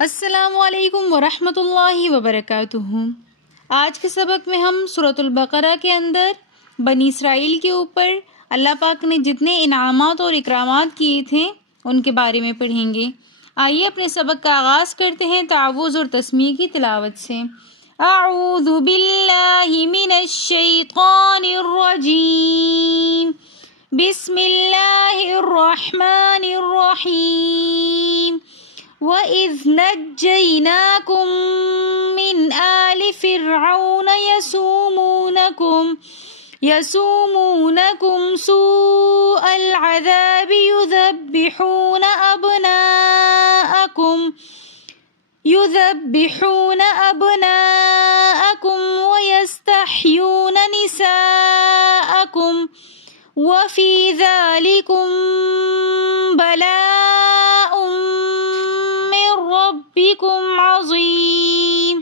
السلام علیکم ورحمۃ اللہ وبرکاتہ۔ آج کے سبق میں ہم سورۃ البقرہ کے اندر بنی اسرائیل کے اوپر اللہ پاک نے جتنے انعامات اور اکرامات کیے تھے ان کے بارے میں پڑھیں گے۔ آئیے اپنے سبق کا آغاز کرتے ہیں تعوذ اور تسمیہ کی تلاوت سے۔ اعوذ باللہ من الشیطان الرجیم، بسم اللہ الرحمن الرحیم۔ وَإِذْ نَجَّيْنَاكُمْ مِنْ آلِ فِرْعَوْنَ يَسُومُونَكُمْ سُوءَ الْعَذَابِ يُذَبِّحُونَ أَبْنَاءَكُمْ وَيَسْتَحْيُونَ نِسَاءَكُمْ وَفِي ذَلِكُمْ بَلَاءٌ ربکم عظیم۔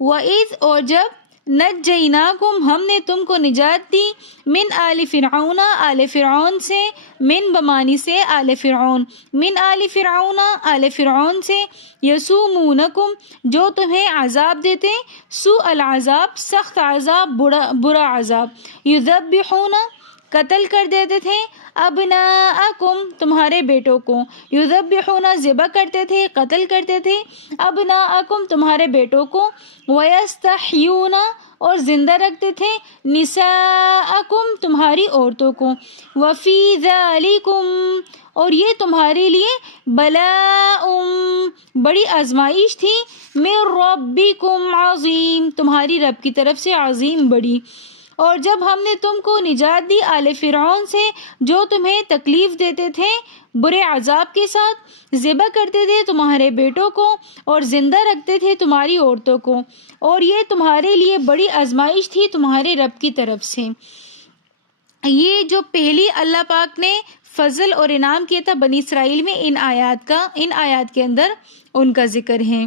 وَإِذْ اور جب نجیناکم ہم نے تم کو نجات دی، من آل فرعون آل فرعون سے، من بمانی سے آل فرعون، من آل فرعون آل فرعون سے، یسومونکم جو تمہیں عذاب دیتے، سوء العذاب سخت عذاب، برا عذاب، یذبحون قتل کر دیتے تھے، ابناءکم تمہارے بیٹوں کو، یذبحون ذبح کرتے تھے، قتل کرتے تھے، ابناءکم تمہارے بیٹوں کو، ویستحیون اور زندہ رکھتے تھے، نساءکم تمہاری عورتوں کو، وفی ذالکم اور یہ تمہارے لیے بلاء بڑی آزمائش تھی، من ربکم عظیم تمہاری رب کی طرف سے عظیم بڑی۔ اور جب ہم نے تم کو نجات دی آل فرعون سے جو تمہیں تکلیف دیتے تھے برے عذاب کے ساتھ، ذبح کرتے تھے تمہارے بیٹوں کو اور زندہ رکھتے تھے تمہاری عورتوں کو، اور یہ تمہارے لیے بڑی آزمائش تھی تمہارے رب کی طرف سے۔ یہ جو پہلی اللہ پاک نے فضل اور انعام کیا تھا بنی اسرائیل میں، ان آیات کے اندر ان کا ذکر ہے۔